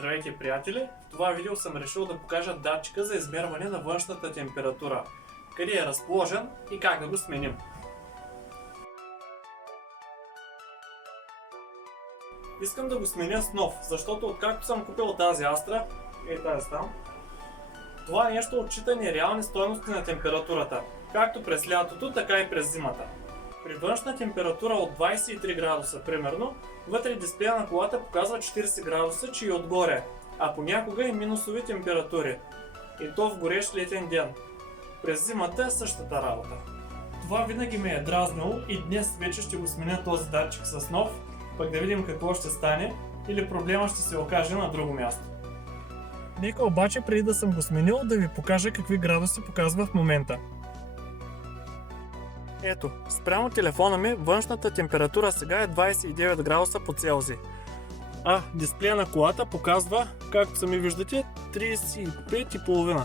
Здравейте, приятели! В това видео съм решил да покажа датчика за измерване на външната температура, къде е разположен и как да го сменим. Искам да го сменя с нов, защото откакто съм купил тази Астра, тази там, това нещо отчита нереални стойности на температурата, както през лятото, така и през зимата. При външна температура от 23 градуса примерно, вътре дисплея на колата показва 40 градуса, че и отгоре, а понякога и минусови температури. И то в горещ летен ден. През зимата е същата работа. Това винаги ме е дразнило и днес вече ще го сменя този датчик с нов, пък да видим какво ще стане или проблема ще се окаже на друго място. Нека обаче преди да съм го сменил да ви покажа какви градуси показва в момента. Ето, спрямо телефона ми външната температура сега е 29 градуса по Целзий. А дисплея на колата показва, както сами виждате, 35,5.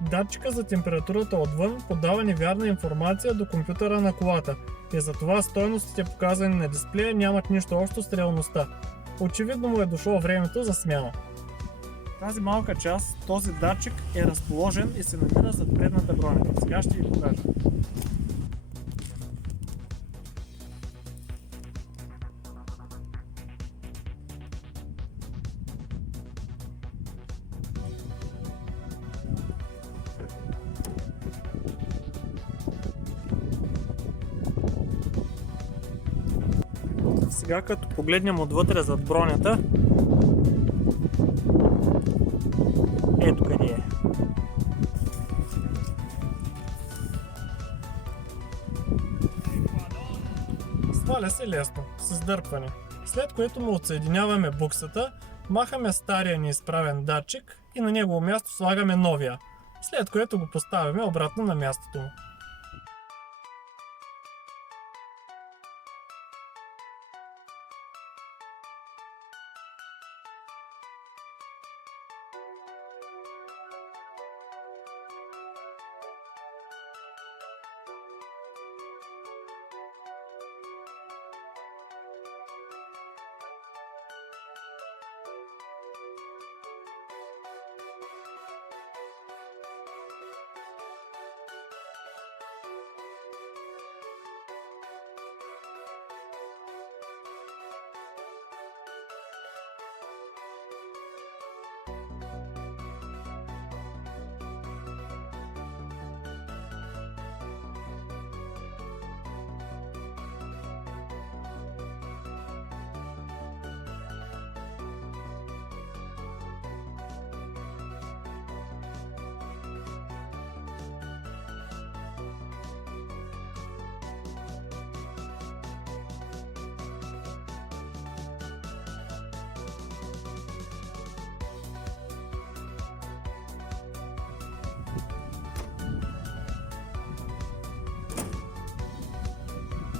Датчика за температурата отвън подава невярна информация до компютъра на колата и затова стойностите, показани на дисплея, нямат нищо общо с реалността. Очевидно му е дошло времето за смяна. Тази малка част, този датчик е разположен и се намира зад предната броника. Сега ще ви покажа. Сега като погледнем отвътре зад бронята, ето къде е. Сваля се лесно, с издърпване. След което му отсъединяваме буксата, махаме стария неизправен датчик и на негово място слагаме новия, след което го поставяме обратно на мястото му.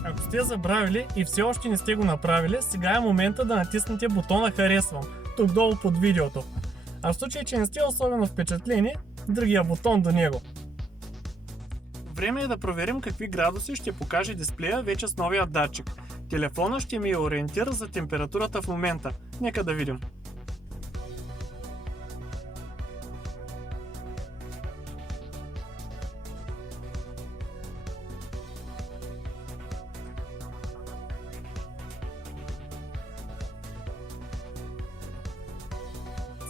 Ако сте забравили и все още не сте го направили, сега е момента да натиснете бутона "Харесвам" тук долу под видеото. А в случай, че не сте особено впечатлени, другия бутон до него. Време е да проверим какви градуси ще покаже дисплея вече с новия датчик. Телефона ще ми е ориентир за температурата в момента. Нека да видим.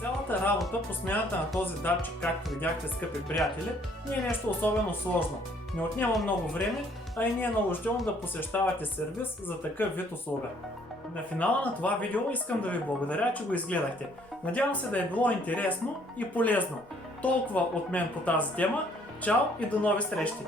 Цялата работа по смяната на този датчик, както видяхте, скъпи приятели, не е нещо особено сложно. Не отнема много време, а и не е наложително да посещавате сервис за такъв вид услуга. На финала на това видео искам да ви благодаря, че го изгледахте. Надявам се да е било интересно и полезно. Толкова от мен по тази тема. Чао и до нови срещи!